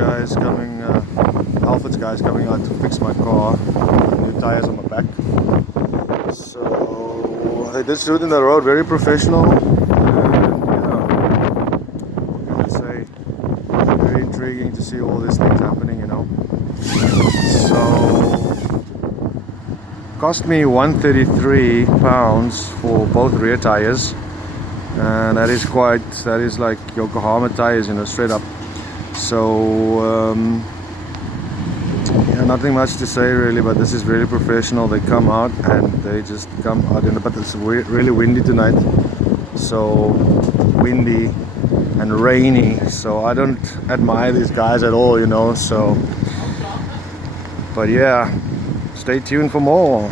guys coming, Halfords guys coming out to fix my car. New tires on my back. So they did shoot in the road, very professional. And what can I say? Very intriguing to see all these things happening, you know. So cost me £133 for both rear tires, and that is like Yokohama tires, you know, straight up. So yeah, nothing much to say really, but this is really professional. They come out and they just come out, but it's really windy tonight, so windy and rainy, so I don't admire these guys at all, you know. So but yeah, stay tuned for more.